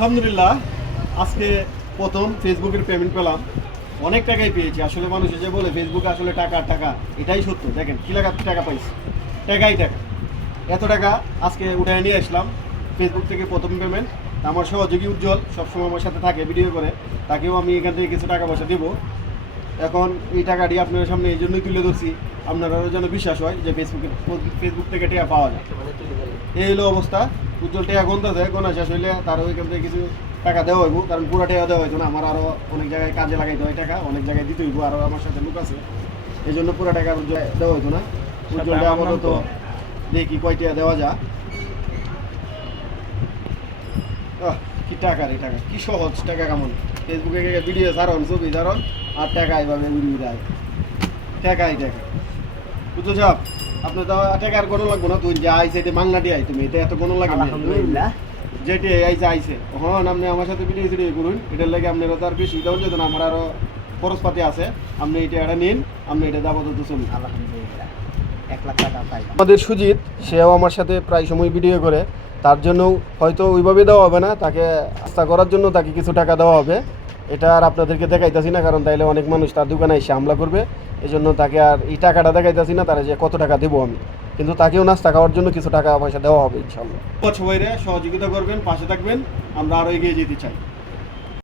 আলহামদুলিল্লাহ আজকে প্রথম ফেসবুকের পেমেন্ট পেলাম। অনেক টাকাই পেয়েছি। আসলে মানুষ যে বলে ফেসবুকে আসলে টাকা টাকা, এটাই সত্য। দেখেন কি লাগা টাকা পাইছি, টাকাই টাকা। এত টাকা আজকে উঠায় নিয়ে আসলাম ফেসবুক থেকে প্রথম পেমেন্ট। আমার সহযোগী উজ্জ্বল সবসময় আমার সাথে থাকে, ভিডিও করে, তাকেও আমি এখান থেকে কিছু টাকা পয়সা দেবো। এখন এই টাকাটি আপনার সামনে এই জন্যই তুলে ধরছি, আপনারাও যেন বিশ্বাস হয় যে ফেসবুক থেকে টাকা পাওয়া যায়। এই হলো অবস্থা। উজ্জ্বল টাকা গন্ধাছে, গোনা শেষ হইলে তারও ওইখান থেকে কিছু টাকা দেওয়া হইব, কারণ পুরো টাকা দেওয়া হইতো না। আমার আরও অনেক জায়গায় কাজে লাগাইতে হয় টাকা, অনেক জায়গায় দিতে হইব, আরও আমার সাথে লোক আছে, এই জন্য পুরো টাকা দেওয়া হইতো না। উজ্জ্বলটা আপাতত দেখি কয় টাকা দেওয়া যায়। কি টাকা রে, টাকা কি সহজ টাকা কামন। ফেসবুকে ভিডিও ছাড়ন, ছবি ছাড়ন, আর টাকা এইভাবে উড়িয়ে দেয়। টাকাই টাকা। বুঝছো সব? আপনি তো টাকা আর কোনো লাগবো না, তুই যা আইসে এটা বাংলাটি আই, তুমি এটা এত কোনো লাগে না। যেটি আইসে আইসে হন, আপনি আমার সাথে ভিডিও সিডিও করুন, এটার লাগে আপনারা তো আর বেশি দেওয়া যেত না। আমার আরও খরচপাতি আছে, আপনি এটা নিন, আপনি এটা আপাতত চলুন। আলহামদুলিল্লাহ 1 লাখ টাকা পাই। আমাদের সুজিত, সেও আমার সাথে প্রায় সময় ভিডিও করে, তার জন্য হয়তো ওইভাবে দেওয়া হবে না, তাকে আস্থা করার জন্য তাকে কিছু টাকা দেওয়া হবে। এটা আর আপনাদেরকে দেখাইতেছি না, কারণ তাইলে অনেক মানুষ তার দোকানে এসে হামলা করবে। এই জন্য তাকে আর এই টাকাটা দেখাইতেছি না, তারা যে কত টাকা দেবো আমি, কিন্তু তাকেও নাস্তা খাওয়ার জন্য কিছু টাকা পয়সা দেওয়া হবে ইনশাল্লাহ। সবাই সহযোগিতা করবেন, পাশে থাকবেন, আমরা আরও এগিয়ে যেতে চাই।